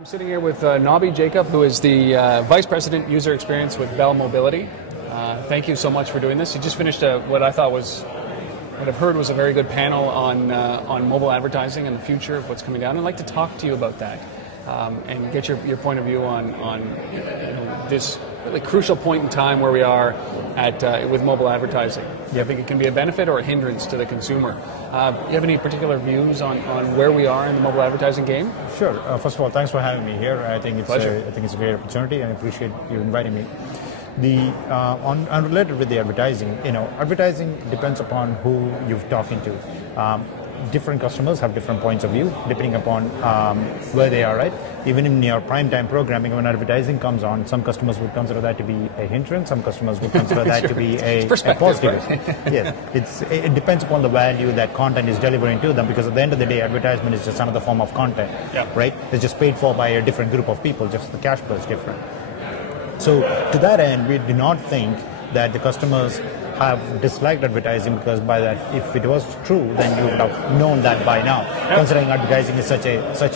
I'm sitting here with Nauby Jacob, who is the Vice President User Experience with Bell Mobility. Thank you so much for doing this. You just finished what I thought was, what I've heard was a very good panel on mobile advertising and the future of what's coming down. I'd like to talk to you about that and get your point of view on this really crucial point in time where we are at with mobile advertising. Do you think it can be a benefit or a hindrance to the consumer? Do you have any particular views on where we are in the mobile advertising game? Sure. First of all, thanks for having me here. I think it's a great opportunity, and I appreciate you inviting me. Unrelated with the advertising, advertising depends upon who you're talking to. Different customers have different points of view depending upon where they are, right? Even in your prime time programming, when advertising comes on, some customers would consider that to be a hindrance, some customers would consider that to be a positive. Right? Yes, it depends upon the value that content is delivering to them, because at the end of the day, advertisement is just another form of content, right? It's just paid for by a different group of people, just the cash flow is different. So to that end, we do not think that the customers have disliked advertising, because by that, if it was true, then you would have known that by now, considering advertising is such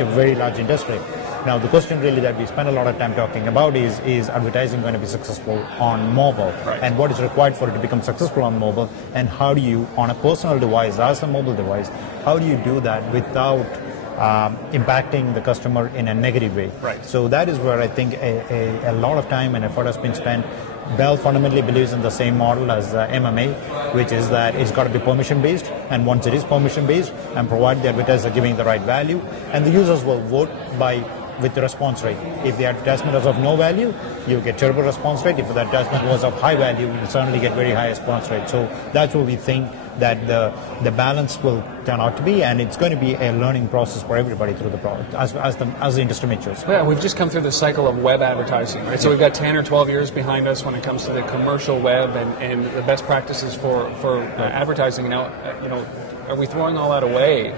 a very large industry. Now, the question really that we spend a lot of time talking about is advertising going to be successful on mobile? Right. And what is required for it to become successful on mobile? And how do you, on a personal device, as a mobile device, how do you do that without impacting the customer in a negative way? Right. So that is where I think a lot of time and effort has been spent. Bell fundamentally believes in the same model as MMA, which is that it's got to be permission-based, and once it is permission-based, and provide the advertiser giving the right value, and the users will vote with the response rate. If the advertisement is of no value, you get terrible response rate. If the advertisement was of high value, you certainly get very high response rate. So that's what we think that the balance will turn out to be, and it's going to be a learning process for everybody through the product as the industry matures. Yeah, we've just come through the cycle of web advertising, right? So we've got 10 or 12 years behind us when it comes to the commercial web and the best practices for advertising. Now, are we throwing all that away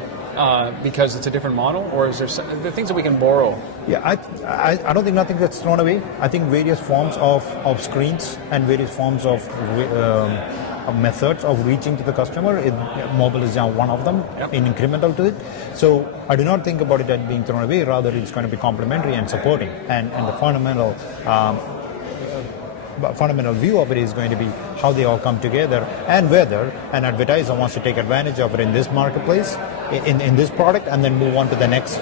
because it's a different model, or is there things that we can borrow? Yeah, I don't think nothing gets thrown away. I think various forms of screens and various forms of methods of reaching to the customer, mobile is now one of them, incremental to it. So I do not think about it as being thrown away, rather it's going to be complementary and supporting. And the fundamental view of it is going to be how they all come together, and whether an advertiser wants to take advantage of it in this marketplace, in this product, and then move on to the next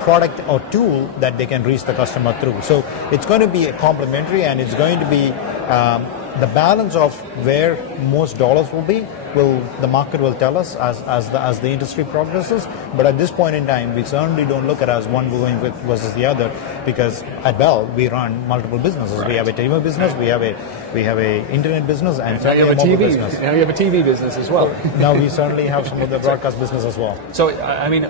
product or tool that they can reach the customer through. So it's going to be complementary, and it's going to be the balance of where most dollars will be. The market will tell us as the industry progresses. But at this point in time, we certainly don't look at it as one going with versus the other, because at Bell we run multiple businesses. Right. We have a TV business, we have a internet business, and now you have a mobile TV business. Now you have a TV business as well. Now we certainly have some of the broadcast business as well. So I mean,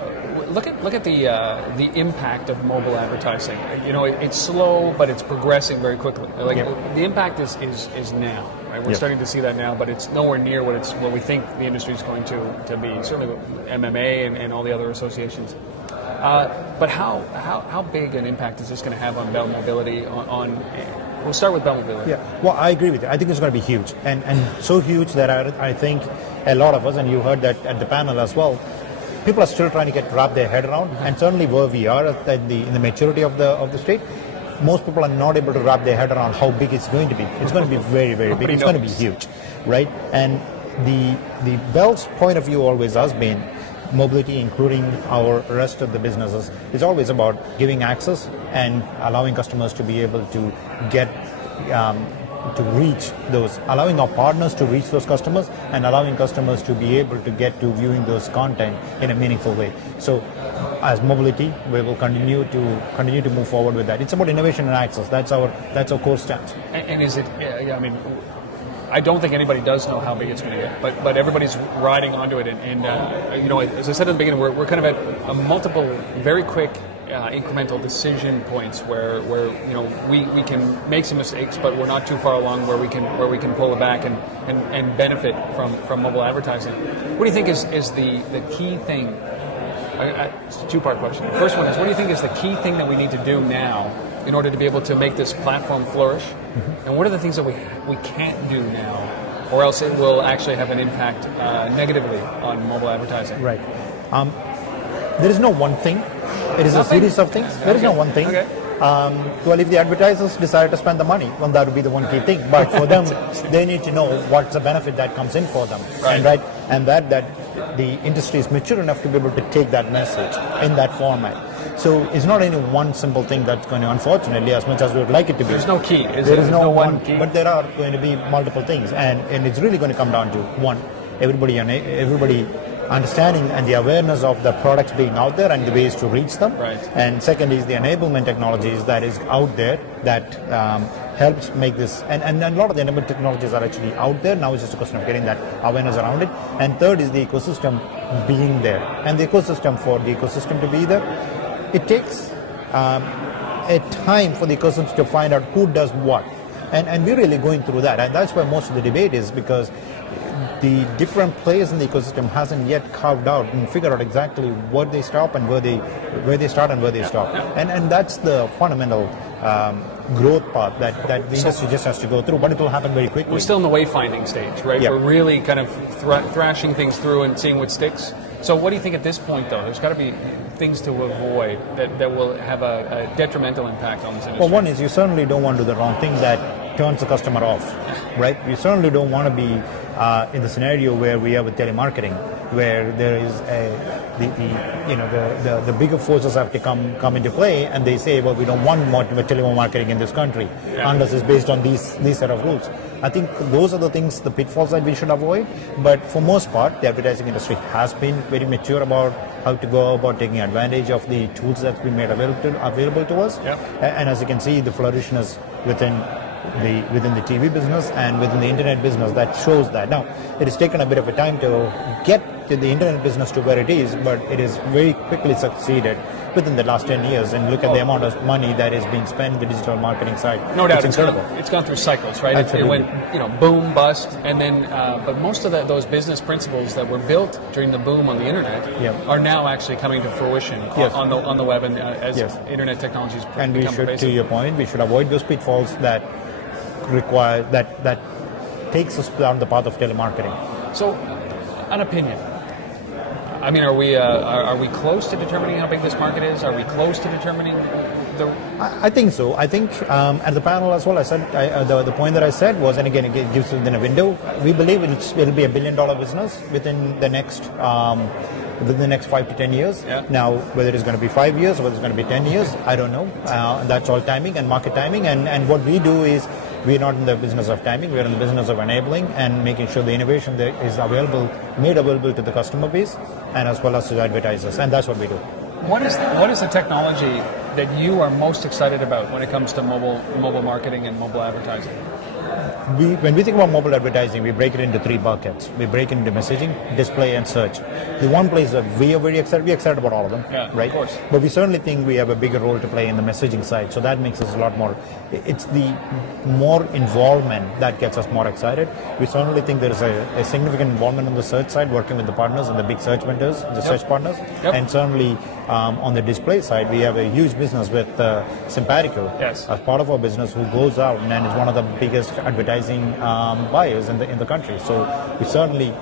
look at the impact of mobile advertising. It's slow, but it's progressing very quickly. The impact is now. Right? We're starting to see that now, but it's nowhere near what we think the industry is going to be. Certainly with MMA and all the other associations. But how big an impact is this going to have on Bell Mobility? We'll start with Bell Mobility. Yeah, well, I agree with you. I think it's going to be huge, and so huge that I think a lot of us, and you heard that at the panel as well, people are still trying to wrap their head around, and certainly where we are in the maturity of the state, most people are not able to wrap their head around how big it's going to be. It's going to be very, very big. It's going to be huge, right? And the Bell's point of view always has been mobility, including our rest of the businesses, is always about giving access and allowing customers to be able to get to reach those, allowing our partners to reach those customers, and allowing customers to be able to get to viewing those content in a meaningful way. So as mobility, we will continue to move forward with that. It's about innovation and access. That's our core stance. And is it? I mean, I don't think anybody does know how big it's going to get, but everybody's riding onto it. And as I said at the beginning, we're kind of at a multiple, very quick, incremental decision points where we can make some mistakes, but we're not too far along where we can pull it back and benefit from mobile advertising. What do you think is the key thing? It's a two-part question. The first one is, what do you think is the key thing that we need to do now in order to be able to make this platform flourish? Mm-hmm. And what are the things that we can't do now, or else it will actually have an impact negatively on mobile advertising? Right. There is no one thing. It is Nothing? a series of things. There is no one thing. Okay. Well, if the advertisers decide to spend the money, well, that would be the one key thing. But for them, they need to know what's the benefit that comes in for them, Right. and that the industry is mature enough to be able to take that message in that format. So it's not any one simple thing that's going to, unfortunately, as much as we would like it to be. There's no key. There is no one key. but there are going to be multiple things, and it's really going to come down to one, everybody understanding and the awareness of the products being out there and the ways to reach them. Right. And second is the enablement technologies that is out there that helps make this, and a lot of the enablement technologies are actually out there. Now it's just a question of getting that awareness around it. And third is the ecosystem being there. And the ecosystem, for the ecosystem to be there, it takes a time for the ecosystem to find out who does what. And we're really going through that. And that's why most of the debate is, because the different players in the ecosystem hasn't yet carved out and figured out exactly where they stop and where they start and where they stop. And that's the fundamental growth path that the industry just has to go through, but it will happen very quickly. We're still in the wayfinding stage, right? Yeah. We're really kind of thrashing things through and seeing what sticks. So what do you think at this point, though? There's got to be things to avoid that will have a detrimental impact on this industry. Well, one is you certainly don't want to do the wrong thing that turns the customer off, right? You certainly don't want to be in the scenario where we are with telemarketing, where there is the bigger forces have to come into play, and they say, well, we don't want more telemarketing in this country unless it's based on these set of rules. I think those are the things, the pitfalls that we should avoid. But for most part, the advertising industry has been very mature about how to go about taking advantage of the tools that's been made available to us. Yep. And as you can see, the flourishness within the TV business and within the internet business that shows that. Now, it has taken a bit of a time to get to the internet business to where it is, but it has very quickly succeeded within the last 10 years. And look at the amount of money that is being spent in the digital marketing side. No doubt, it's incredible. It's gone through cycles, right? Absolutely. It went, boom, bust, and then, but most of those business principles that were built during the boom on the internet are now actually coming to fruition on the web and as internet technologies become and we should, pervasive. to your point, we should avoid those pitfalls that require that takes us down the path of telemarketing. So, an opinion. I mean, are we close to determining how big this market is? Are we close to determining the? I think so. I think at the panel as well, I said the point that I said was, and again, it gives within a window. We believe it'll be $1 billion business within the next 5 to 10 years. Yeah. Now, whether it's going to be 5 years or whether it's going to be 10 years, I don't know. That's all timing and market timing. And what we do is, we're not in the business of timing. We're in the business of enabling and making sure the innovation that is made available to the customer base and as well as to the advertisers. And that's what we do. What is the technology that you are most excited about when it comes to mobile marketing and mobile advertising? When we think about mobile advertising, we break it into 3 buckets. We break it into messaging, display, and search. The one place that we are very excited, we're excited about all of them, right? Of course. But we certainly think we have a bigger role to play in the messaging side, so that makes us a lot more. It's the more involvement that gets us more excited. We certainly think there is a significant involvement on the search side, working with the partners and the big search vendors, the search partners, and certainly on the display side, we have a huge business with Simpatico as part of our business, who goes out and is one of the biggest advertising buyers in the country. So we certainly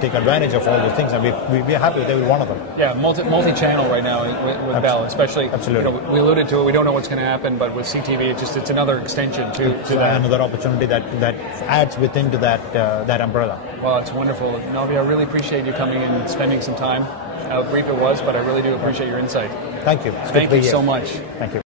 take advantage of all those things, and we're happy with every one of them. Yeah, multi-channel right now with Bell, especially. Absolutely. We alluded to it. We don't know what's going to happen, but with CTV, it's another extension to that. Another opportunity that adds within to that umbrella. Well, it's wonderful, Nauby. I really appreciate you coming in and spending some time. How brief it was, but I really do appreciate your insight. Thank you. Thank you so much. Thank you.